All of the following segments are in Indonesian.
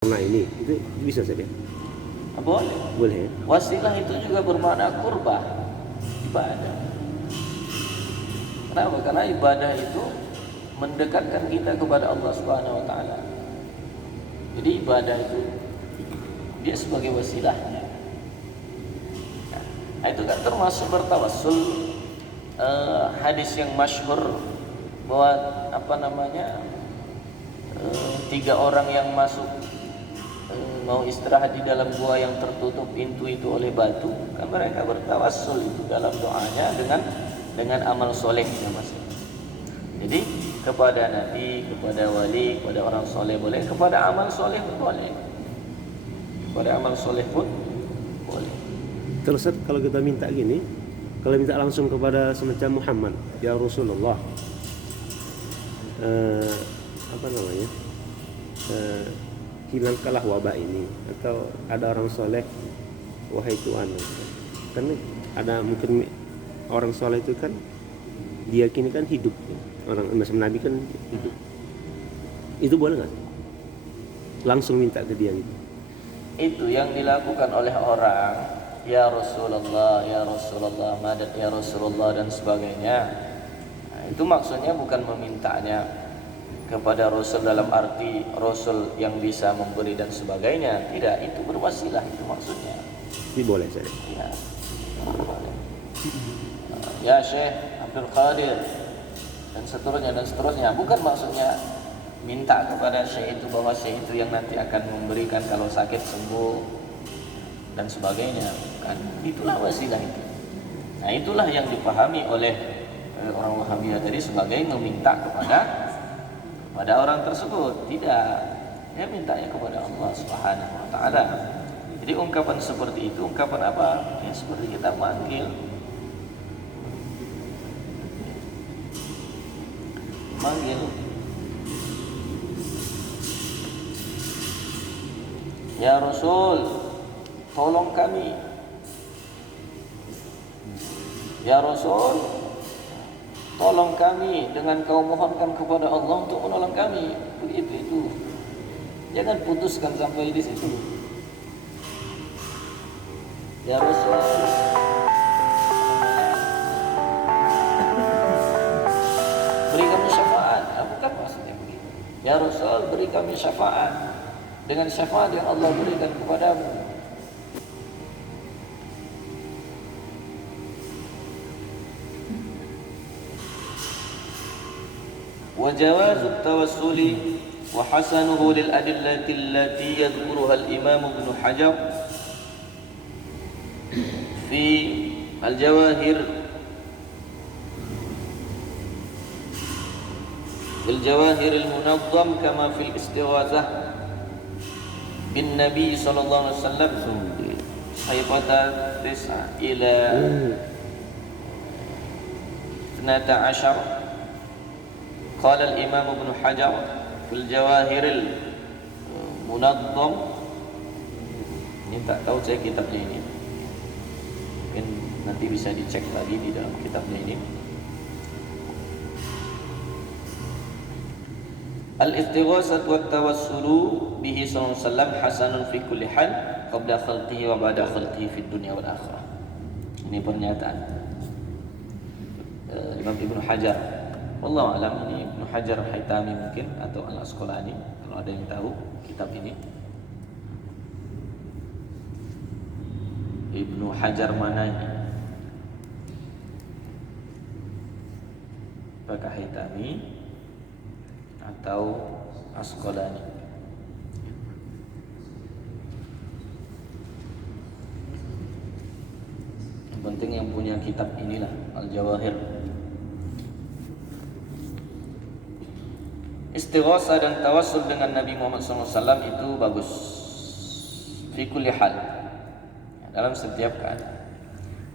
Nah ini itu bisa saja. Boleh. Boleh. Wasilah itu juga bermakna kurbah, ibadah. Kenapa? Karena ibadah itu mendekatkan kita kepada Allah Subhanahu wa taala. Jadi ibadah itu dia sebagai wasilahnya. Nah, itu kan termasuk bertawassul. Hadis yang masyhur bahwa tiga orang yang masuk mau istirahat di dalam gua yang tertutup pintu itu oleh batu, kan mereka bertawassul itu dalam doanya dengan amal solehnya masing. Jadi kepada nabi, kepada wali, kepada orang soleh boleh, kepada amal soleh pun boleh. Kepada amal soleh pun boleh. Terus kalau kita minta gini, kalau minta langsung kepada semacam Muhammad, ya Rasulullah, hilangkanlah wabah ini, atau ada orang soleh, wahai Tuhan, karena ada mungkin orang soleh itu kan diyakini kan hidup, orang macam Nabi kan hidup, itu boleh nggak? Langsung minta ke dia gitu. Itu yang dilakukan oleh orang, ya Rasulullah, ya Rasulullah, madad ya Rasulullah dan sebagainya. Nah, itu maksudnya bukan memintanya kepada Rasul dalam arti Rasul yang bisa memberi dan sebagainya. Tidak, itu berwasilah, itu maksudnya. Ini boleh saja. Ya, boleh. Ya Syekh Abdul Qadir dan seterusnya. Bukan maksudnya minta kepada Syekh itu bahwa Syekh itu yang nanti akan memberikan kalau sakit sembuh dan sebagainya. Kan itulah wasilah itu. Nah, itulah yang dipahami oleh orang Wahabiyah tadi sebagai meminta kepada orang tersebut. Tidak, ya mintanya kepada Allah Subhanahu wa taala. Jadi ungkapan seperti itu ungkapan apa? Ya seperti kita manggil ya Rasul, tolong kami. Ya Rasul, tolong kami dengan kau mohonkan kepada Allah untuk menolong kami. Begitu itu. Jangan putuskan sampai di situ. Ya Rasul, beri kami syafaat. Bukan maksudnya begitu. Ya Rasul, beri kami syafaat dengan syafaat yang Allah berikan kepadamu. وجواز التوسل وحسنه للأدلة التي يذكرها الإمام ابن حجر في الجواهر المنظم كما في الاستغاثة بالنبي صلى الله عليه وسلم صحيفة 9 إلى 12. قال الإمام ابن حجر في الجواهر المنظم. Ini tak tahu saya kitabnya ini. Mungkin nanti bisa dicek lagi di dalam kitabnya ini. Al-istighatsah wa tawassulu bihi sallallahu alaihi wasallam hasanun fi kulli hal qabla khalqihi wa ba'da khalqihi fid dunya wal akhirah. Ini pernyataan Imam Ibnu Hajar. Wallahu alam, ini Ibnu Hajar Al-Haytami mungkin atau Al-Asqalani kalau ada yang tahu kitab ini. Ibnu Hajar mana ini? Apakah Haytami atau Asqalani? Yang penting yang punya kitab inilah Al-Jawahir. Istighatsah dan tawassul dengan Nabi Muhammad SAW itu bagus. Fi kulli hal, dalam setiap keadaan,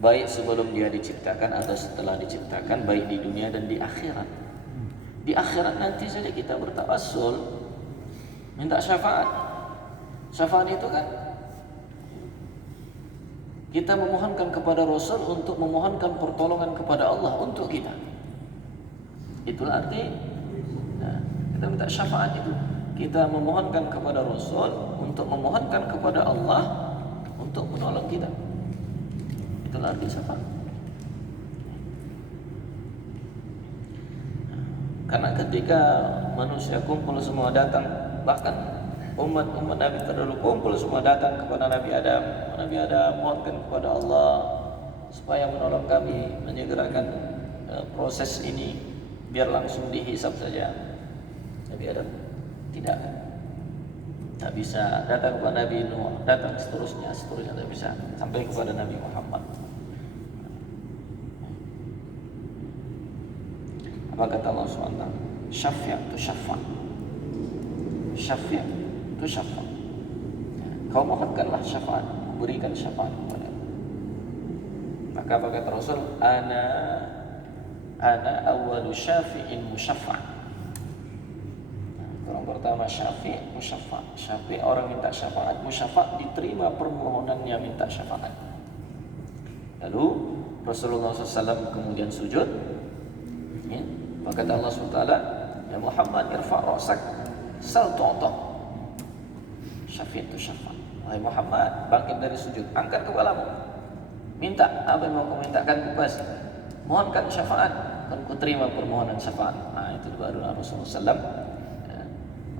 baik sebelum dia diciptakan atau setelah diciptakan, baik di dunia dan di akhirat. Di akhirat nanti saja kita bertawassul, minta syafaat. Syafaat itu kan kita memohonkan kepada Rasul untuk memohonkan pertolongan kepada Allah untuk kita. Itulah arti kita minta syafaat itu. kita memohonkan kepada Rasul untuk memohonkan kepada Allah untuk menolong kita. Itulah arti syafaat. Karena ketika manusia kumpul semua datang, bahkan umat-umat Nabi terdahulu kumpul semua datang kepada Nabi Adam. Nabi Adam mohonkan kepada Allah supaya menolong kami menyegerakan proses ini, biar langsung dihisab saja. Nabi Adam tak bisa datang kepada Nabi Nuh, datang seterusnya tak bisa sampai kepada Nabi Muhammad. Apa kata Allah SWT? Syafi' tu syafa'. Syafi' tu syafa'. Kau mohonkanlah syafaat, berikan syafaat kepada. Maka apa kata Rasul? Ana awwalu syafi'in musyafa'. Orang pertama syafi', musyafa'. Syafi' orang minta syafaat, musyafa' diterima permohonannya minta syafaat. Lalu Rasulullah SAW kemudian sujud. Ya. Maka kata Allah SWT, ya Muhammad irfa' ra'sak sal tu'ta. Syafi' itu syafa'. Wahai Muhammad, bangkit dari sujud, angkat kepalamu, minta apa yang mau kau mintakan kupas, mohonkan syafaat, akan kuterima permohonan syafaat. Nah, itu baru Rasulullah SAW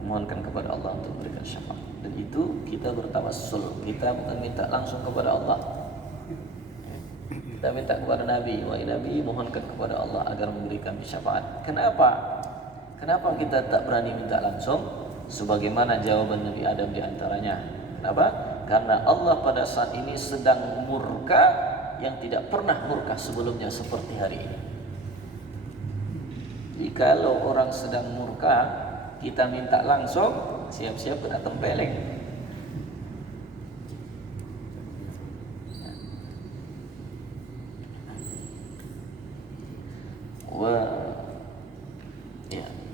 memohonkan kepada Allah untuk memberikan syafaat. Dan itu kita bertawassul, kita bukan minta langsung kepada Allah, kita minta kepada Nabi. Wahai Nabi, mohonkan kepada Allah agar memberikan syafaat. Kenapa kita tak berani minta langsung? Sebagaimana jawaban Nabi Adam diantaranya. Kenapa? Karena Allah pada saat ini sedang murka yang tidak pernah murka sebelumnya seperti hari ini. Jadi kalau orang sedang murka, kita minta langsung, siap-siap kena tempeleng.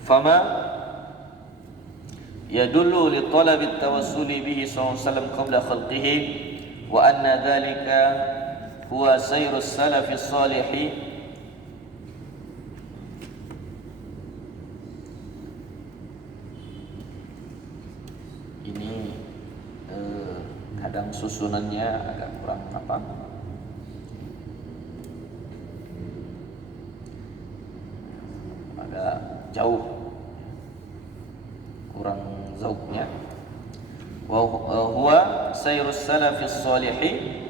Fama yadullu li talabi at-tawassuli bihi sallallahu alaihi wasallam qabla khalqihi wa anna dhalika huwa sayrus salafi salihi. Ini kadang susunannya agak kurang agak jauh, kurang zauknya. Wa huwa sayrus salafis salihin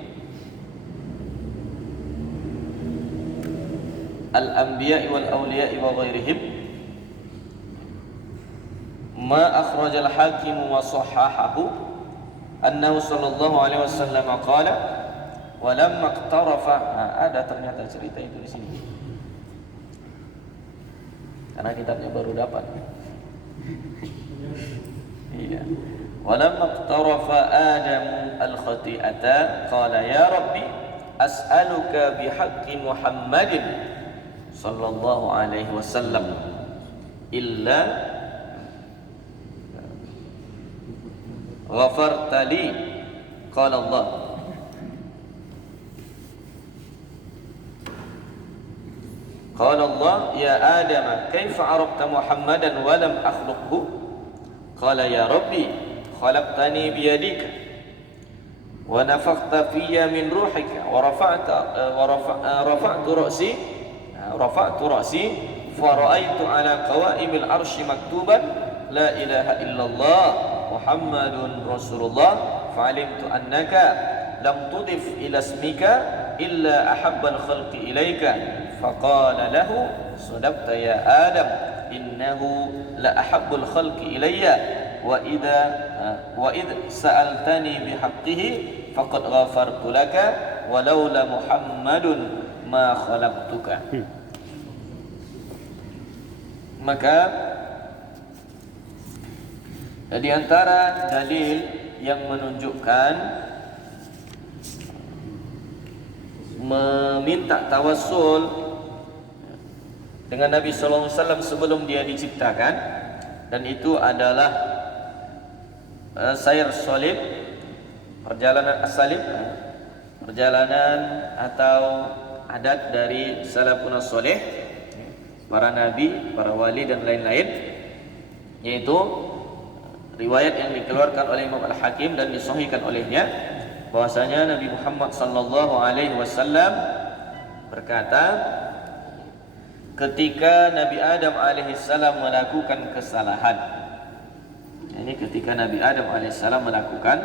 al-anbiya'i wal awliya'i wa ghairihim ma akhraj al-hakim wa sahahahu annahu sallallahu alaihi wasallam qala wa lamma iqtarafa. Ada ternyata cerita itu di sini karena kitabnya baru dapat. Iya. Walamma iqtarafa Adam al-khati'ata qala ya Rabbi as'aluka bihaqqi Muhammadin sallallahu alaihi wasallam illa ghafarta li. Qala Allah Qala Allah ya Adam kaifa arafta Muhammadan wa lam akhluqhu? Qala ya Rabbi khalaqtani biyadika wa nafakhta fiyya min ruhika wa rafa'tu ra'si fa ra'aytu ala qawa'imil arsy maktuban la ilaha illallah Muhammadun Rasulullah fa'alimtu annaka lam tudif ila ismika illa ahabbal khalqi ilaika faqala lahu sadaqta ya Adam innahu la ahabbul khalqi ilayya wa id sa'altani bihaqqihi faqad ghafartu laka walaula Muhammadun ma khalaqtuka. Maka di antara dalil yang menunjukkan meminta tawassul dengan Nabi sallallahu alaihi wasallam sebelum dia diciptakan, dan itu adalah sayr salib, perjalanan as-salib, perjalanan atau adat dari salafun salih, para nabi, para wali dan lain-lain, yaitu riwayat yang dikeluarkan oleh Imam Al-Hakim dan disahihkan olehnya, bahwasanya Nabi Muhammad sallallahu alaihi wasallam berkata, ketika Nabi Adam alaihissalam melakukan kesalahan, ini ketika Nabi Adam alaihissalam melakukan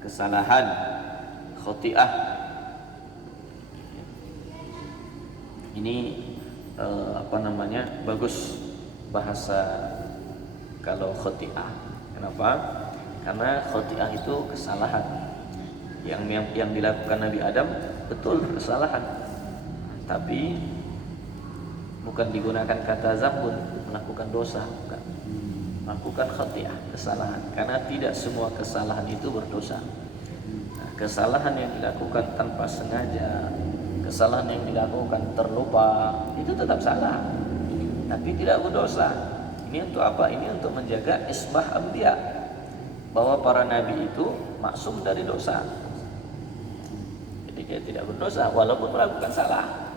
kesalahan, khotiah. Ini bagus bahasa kalau khotiah. Kenapa? Karena khotiah itu kesalahan yang dilakukan Nabi Adam, betul kesalahan, tapi bukan digunakan kata zambun, melakukan dosa, bukan. Melakukan khotiah, kesalahan, karena tidak semua kesalahan itu berdosa. Nah, kesalahan yang dilakukan tanpa sengaja, kesalahan yang dilakukan terlupa, itu tetap salah, tapi tidak berdosa. Ini untuk apa? Ini untuk menjaga ismah anbiya, bahwa para nabi itu maksum dari dosa. Jadi dia tidak berdosa walaupun melakukan salah.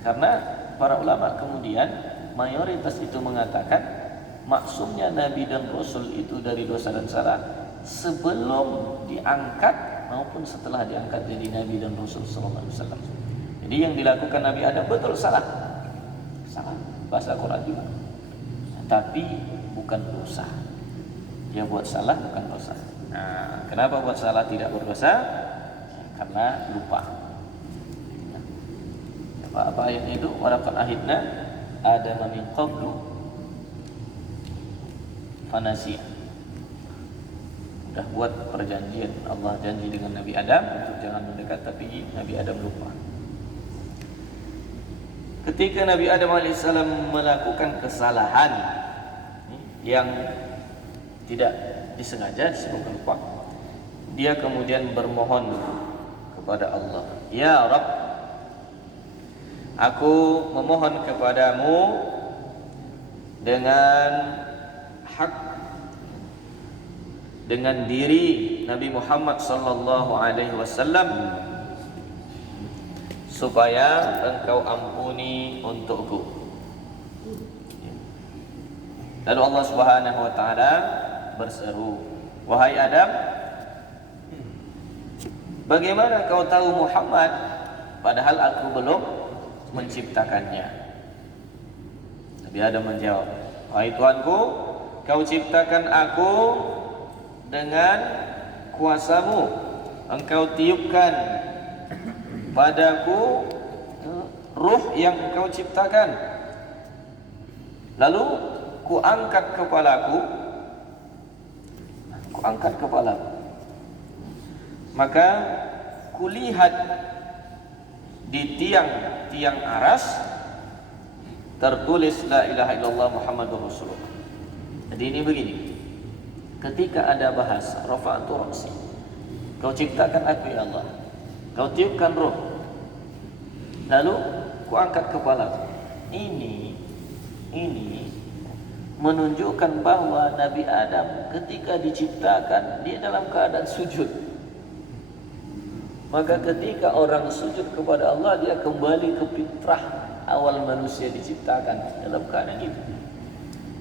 Karena para ulama kemudian mayoritas itu mengatakan maksumnya nabi dan rasul itu dari dosa dan salah sebelum diangkat maupun setelah diangkat jadi nabi dan rasul sallallahu alaihi wasallam. Jadi yang dilakukan Nabi Adam betul salah. Salah bahasa Quran juga. Tapi bukan dosa. Dia buat salah bukan dosa. Nah, kenapa buat salah tidak berdosa? Karena lupa. Apa ayatnya itu? Walaqad ahidna Adama min qablu fanasiya. Sudah buat perjanjian, Allah janji dengan Nabi Adam untuk jangan mendekat, tapi Nabi Adam lupa. Ketika Nabi Adam alaihissalam melakukan kesalahan yang tidak disengaja, disebabkan lupa, dia kemudian bermohon kepada Allah, ya Rabb, aku memohon kepadamu dengan hak, dengan diri Nabi Muhammad sallallahu alaihi wasallam, supaya engkau ampuni untukku. Lalu Allah Subhanahu wa taala berseru, wahai Adam, bagaimana kau tahu Muhammad padahal aku belum menciptakannya? Nabi Adam menjawab, wahai Tuanku, kau ciptakan aku dengan kuasamu, engkau tiupkan padaku ruh yang engkau ciptakan, lalu kuangkat kepalaku, maka kulihat di tiang aras tertulis la ilaha illallah Muhammadur Rasulullah. Jadi ini begini, ketika ada bahasa rafa'tu ra'si, kau ciptakan aku ya Allah, kau tiupkan roh, lalu kuangkat kepalaku. Ini menunjukkan bahwa Nabi Adam ketika diciptakan dia dalam keadaan sujud. Maka ketika orang sujud kepada Allah, dia kembali ke fitrah awal manusia diciptakan dalam keadaan itu.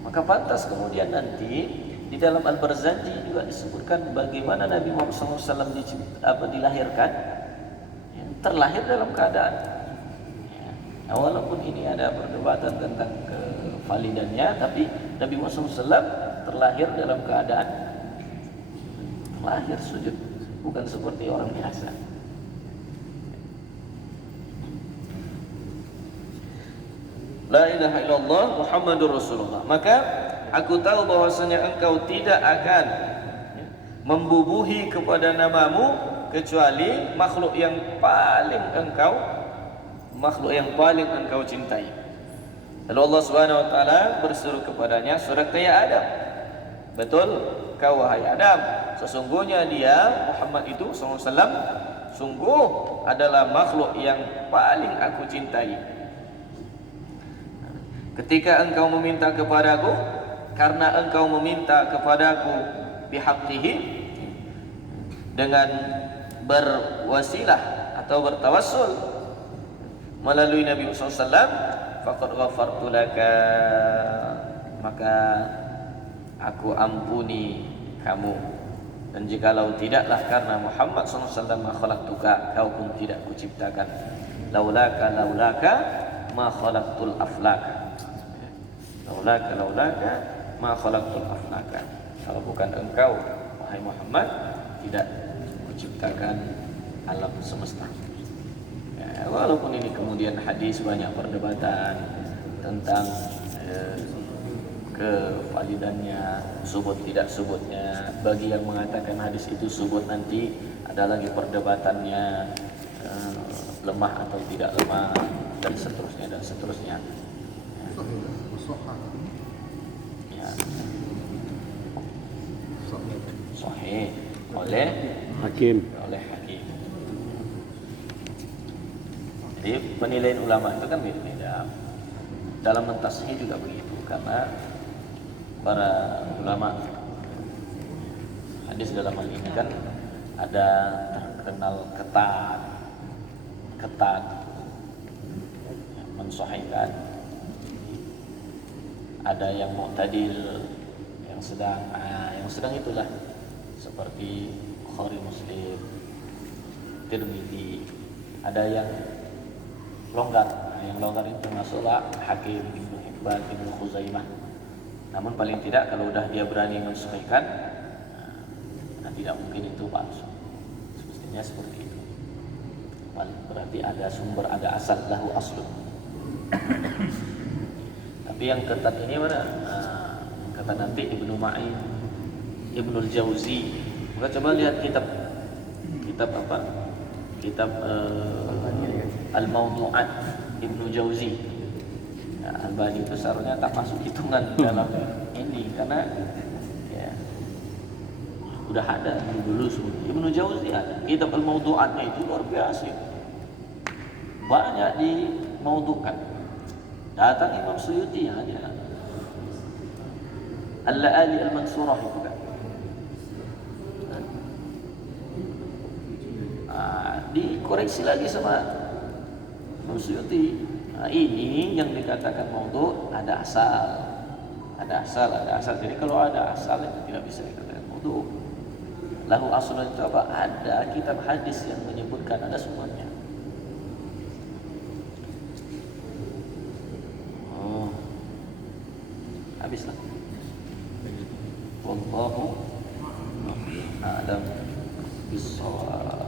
Maka pantas kemudian nanti di dalam Al-Barzanji juga disebutkan bagaimana Nabi Muhammad SAW dilahirkan, terlahir dalam keadaan. Walaupun ini ada perdebatan tentang kevalidannya, tapi Nabi Muhammad SAW terlahir dalam keadaan lahir sujud, bukan seperti orang biasa. La ilaha illallah Muhammadur Rasulullah. Maka aku tahu bahwasanya engkau tidak akan membubuhi kepada namamu kecuali makhluk yang paling engkau cintai. Lalu Allah Subhanahu wa taala berseru kepadanya, surat ya Adam, betul kau wahai Adam, sesungguhnya dia Muhammad itu SAW sungguh adalah makhluk yang paling aku cintai. Ketika engkau meminta kepadaku, karena engkau meminta kepadaku bihaqqihi, dengan berwasilah atau bertawassul melalui Nabi Muhammad SAW, faqad ghafartu laka, maka aku ampuni kamu. Dan jikalau tidaklah karena Muhammad SAW ma khalaqtuka, kau pun tidak kuciptakan. Laulaka ma khalaqtul aflaka. Laulaka ma khalaqtul aflaka. Kalau bukan engkau wahai Muhammad, tidak kuciptakan alam semesta. Ya, walaupun ini kemudian hadis banyak perdebatan tentang kevalidannya, subut tidak subutnya. Bagi yang mengatakan hadis itu subut, nanti ada lagi perdebatannya, lemah atau tidak lemah, dan seterusnya. Ya. Sahih oleh Hakim. hakim. Jadi penilaian ulama itu kan beda. Dalam mentasihih juga begitu, karena para ulama hadis dalam hal ini kan ada terkenal ketat mensahihkan, ada yang mu'tadil, yang sedang itulah seperti Bukhari, Muslim, Tirmidzi. Ada yang longgar, yang longgar itu termasuklah Hakim, Ibnu Hibban, Ibnu Khuzaimah. Namun paling tidak kalau udah dia berani mensahihkan, tidak mungkin itu palsu. Semestinya seperti itu. Berarti ada sumber, ada asal, lahu aslun. Tapi yang ketat ini mana? Kata nanti Ibnu Ma'in, Ibnul Jauzi. Maka coba lihat kitab apa? Kitab Al-Mawdu'at Ibnu Jauzi. Ya, Albani itu seharusnya tak masuk hitungan dalam ini, karena ya udah ada dulu semua. Ibnu Jauzi ada kitab Al-Mawdu'atnya, itu luar biasa, banyak dimaudukan. Datang Imam Suyuti hanya Al-La'ali Al-Mansurah itu kan, dikoreksi lagi sama Imam Suyuti. Ini yang dikatakan maudhu ada asal. Jadi kalau ada asal itu tidak bisa dikatakan maudhu. Lahu aslun itu apa? Ada kitab hadis yang menyebutkan, ada semuanya. Habislah. Wallahu a'lam bishawab.